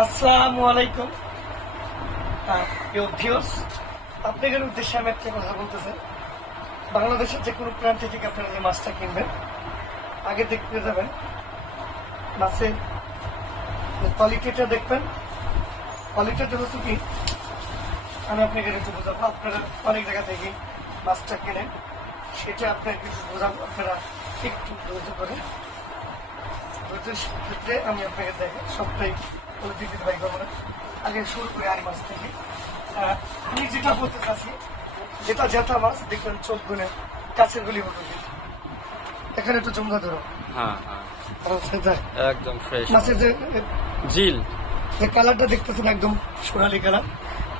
আসসালামু আলাইকুম ভিউয়ার্স, আপনাদের উদ্দেশ্যে আমি একটা কথা বলতেছি। বাংলাদেশের যে কোনো প্রান্ত থেকে আপনারা যে মাছটা কিনবেন, আগে দেখতে যাবেন মাছের কোয়ালিটিটা দেখবেন। কোয়ালিটিটা হচ্ছে কি, আমি আপনাকে একটু বোঝাবো। আপনারা অনেক জায়গা থেকে মাছটা কেনেন, সেটা আপনাকে বোঝাবো। আপনারা একটু ধৈর্য করে ক্ষেত্রে আমি আপনাকে দেখেন সবটাই দিতে ভাই করবো না। আগে শুরু করে আড়ি মাছ থেকে আমি যেটা বলতে চাচ্ছি, যেটা জেঠা মাছ দেখবেন চোখ গুনে কাছের গুলি হতো। এখানে একটু জমা ধরো, একদম ফ্রেশ মাছের যে জিল যে কালারটা দেখতেছেন একদম সোনালি কালার।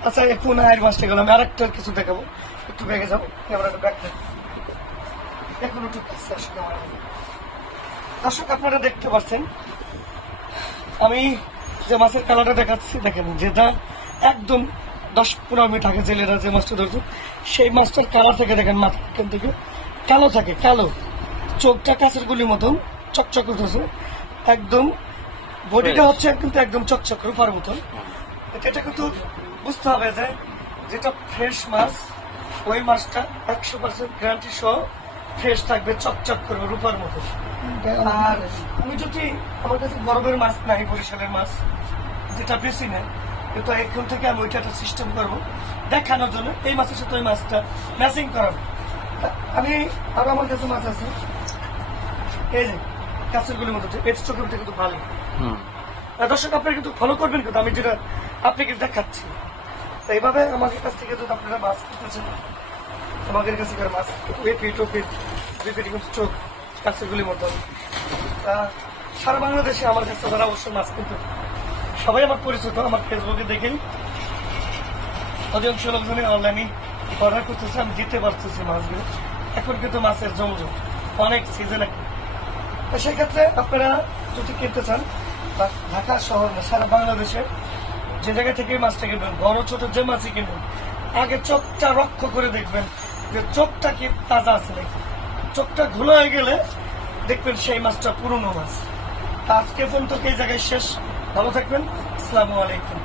আচ্ছা, একটু না আড়ি মাছটা গেলাম, আর একটা কিছু দেখাবো। একটু ব্যাগে যাবো, ক্যামেরাটা ব্যাগ এখন একটু দর্শক আপনারা দেখতে পাচ্ছেন আমি যে মাছের কালারটা দেখাচ্ছি। দেখেন, যেটা একদম 10-15 মিনিট আগে জেলেরা যে মাছটা ধরছে, সেই মাছটার কালার থেকে দেখেন মাথাখান থেকে কালো থাকে, কালো চোখটা কাছের গুলির মতন চকচক করতেছে। একদম বডিটা হচ্ছে কিন্তু একদম চকচক রূপার মতন। এটা কিন্তু বুঝতে হবে যে যেটা ফ্রেশ মাছ, ওই মাছটা 100% গ্যারান্টি সহ ফ্রেশ থাকবে, চকচক করবে রূপার মতো। আর আমি যদি আমার কাছে বরফের মাছ নাই, বরিশালের মাছ যেটা বেশি নেই, কিন্তু এখন থেকে আমি ওইটা একটা সিস্টেম করবো দেখানোর জন্য। এই মাছের সাথে ওই মাছটা ম্যাচিং করাবো আমি। আর আমার কাছে মাছ আছে, এই যে কাছের গুলির মতো, এর চোখের মধ্যে কিন্তু ভালো। দর্শক আপনারা কিন্তু ফলো করবেন, কিন্তু আমি যেটা আপনাকে দেখাচ্ছি এইভাবে আমাদের কাছ থেকে যদি আপনারা মাছ কিনতেছেন, আমাদের কাছে মাছ চোখ কাছের গুলির মতো। সারা বাংলাদেশে আমার কাছে যারা অবশ্য মাছ কিন্তু সবাই আমার পরিচিত, আমার ফেসবুকে দেখেন অধিকাংশ লোকজনই অনলাইনে অর্ডার করতেছে, আমি দিতে পারতেছি মাছগুলো। এখন কিন্তু মাছের জমজম অনেক সিজন। তো সেক্ষেত্রে আপনারা যদি কিনতে চান, বা ঢাকা শহর না সারা বাংলাদেশে যে জায়গা থেকে মাছটা কিনবেন, বড় ছোট যে মাছই কিনবেন, আগে চোখটা রক্ষ করে দেখবেন যে চোখটা কি তাজা আছে নাকি। চোখটা ঘোলা হয়ে গেলে দেখবেন সেই মাছটা পুরনো মাছ। আজকে পর্যন্ত এই জায়গায় শেষ। ভালো থাকবেন। আসসালামু আলাইকুম।